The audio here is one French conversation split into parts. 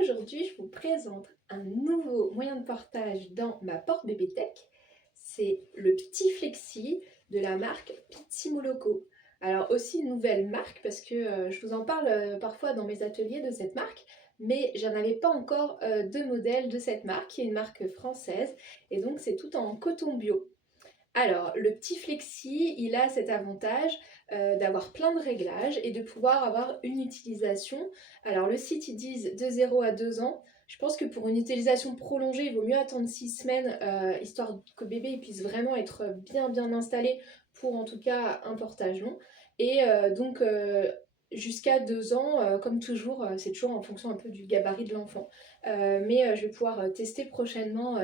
Aujourd'hui, je vous présente un nouveau moyen de portage dans ma porte bébé tech. C'est le petit flexi de la marque Pitsimoloco. Alors aussi une nouvelle marque parce que je vous en parle parfois dans mes ateliers de cette marque, mais j'en avais pas encore de modèle de cette marque, qui est une marque française, et donc c'est tout en coton bio. Alors, le petit flexi, il a cet avantage d'avoir plein de réglages et de pouvoir avoir une utilisation. Alors, le site, ils disent de 0 à 2 ans. Je pense que pour une utilisation prolongée, il vaut mieux attendre 6 semaines, histoire que bébé il puisse vraiment être bien installé pour en tout cas un portage long. Et jusqu'à 2 ans, comme toujours, c'est toujours en fonction un peu du gabarit de l'enfant. Mais je vais pouvoir tester prochainement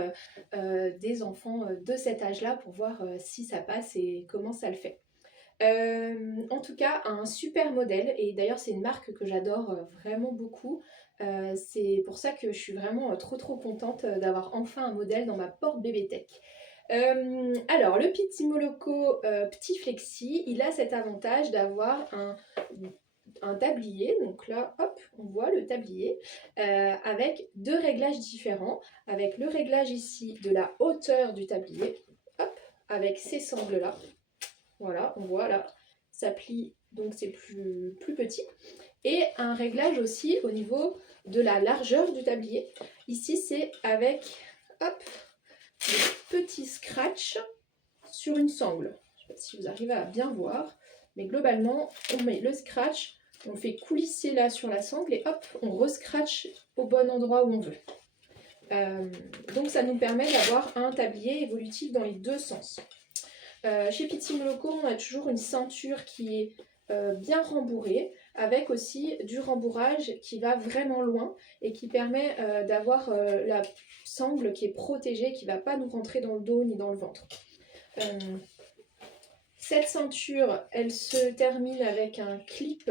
des enfants de cet âge-là pour voir si ça passe et comment ça le fait. En tout cas, un super modèle, et d'ailleurs c'est une marque que j'adore vraiment beaucoup. C'est pour ça que je suis vraiment trop contente d'avoir enfin un modèle dans ma porte bébé tech. Alors, le Pitsimoloco Petit Flexi, il a cet avantage d'avoir un tablier. Donc là, hop, on voit le tablier avec deux réglages différents. Avec le réglage ici de la hauteur du tablier, hop, avec ces sangles-là. Voilà, on voit là, ça plie, donc c'est plus petit. Et un réglage aussi au niveau de la largeur du tablier. Ici, c'est avec, hop, des petits scratchs sur une sangle. Je ne sais pas si vous arrivez à bien voir, mais globalement, on met le scratch, on le fait coulisser là sur la sangle et hop, on rescratch au bon endroit où on veut. Donc ça nous permet d'avoir un tablier évolutif dans les deux sens. Chez Pitsimoloco, on a toujours une ceinture qui est bien rembourrée, avec aussi du rembourrage qui va vraiment loin et qui permet d'avoir la sangle qui est protégée, qui ne va pas nous rentrer dans le dos ni dans le ventre. Cette ceinture, elle se termine avec un clip,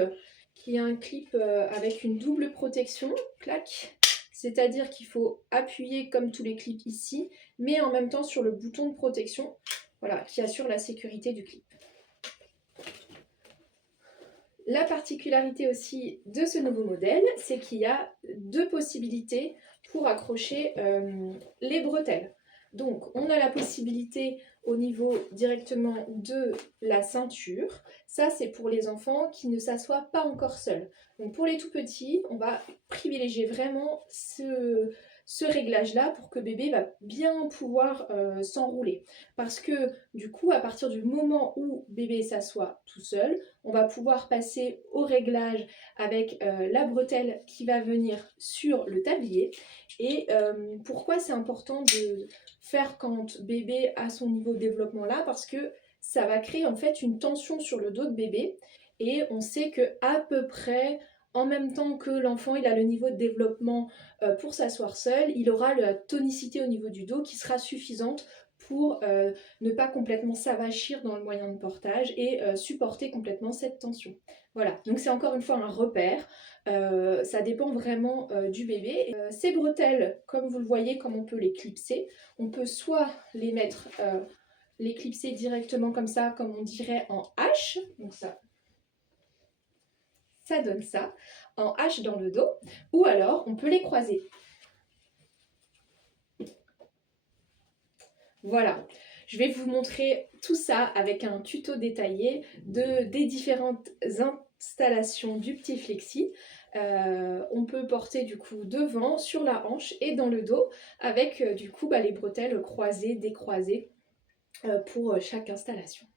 qui est un clip avec une double protection, clac. C'est-à-dire qu'il faut appuyer comme tous les clips ici, mais en même temps sur le bouton de protection, voilà, qui assure la sécurité du clip. La particularité aussi de ce nouveau modèle, c'est qu'il y a deux possibilités pour accrocher les bretelles. Donc, on a la possibilité au niveau directement de la ceinture. Ça, c'est pour les enfants qui ne s'assoient pas encore seuls. Donc, pour les tout petits, on va privilégier vraiment ce réglage-là pour que bébé va bien pouvoir s'enrouler. Parce que, du coup, à partir du moment où bébé s'assoit tout seul, on va pouvoir passer au réglage avec la bretelle qui va venir sur le tablier. Et pourquoi c'est important de faire quand bébé a son niveau de développement là? Parce que ça va créer en fait une tension sur le dos de bébé, et on sait que à peu près en même temps que l'enfant il a le niveau de développement pour s'asseoir seul, il aura la tonicité au niveau du dos qui sera suffisante pour ne pas complètement s'avachir dans le moyen de portage et supporter complètement cette tension. Voilà, donc c'est encore une fois un repère. Ça dépend vraiment du bébé. Ces bretelles, comme vous le voyez, comme on peut les clipser, on peut soit les mettre, les clipser directement comme ça, comme on dirait en H, donc ça donne ça, en H dans le dos, ou alors on peut les croiser. Voilà, je vais vous montrer tout ça avec un tuto détaillé des différentes installations du petit flexi. On peut porter du coup devant, sur la hanche et dans le dos, avec du coup les bretelles croisées, décroisées pour chaque installation.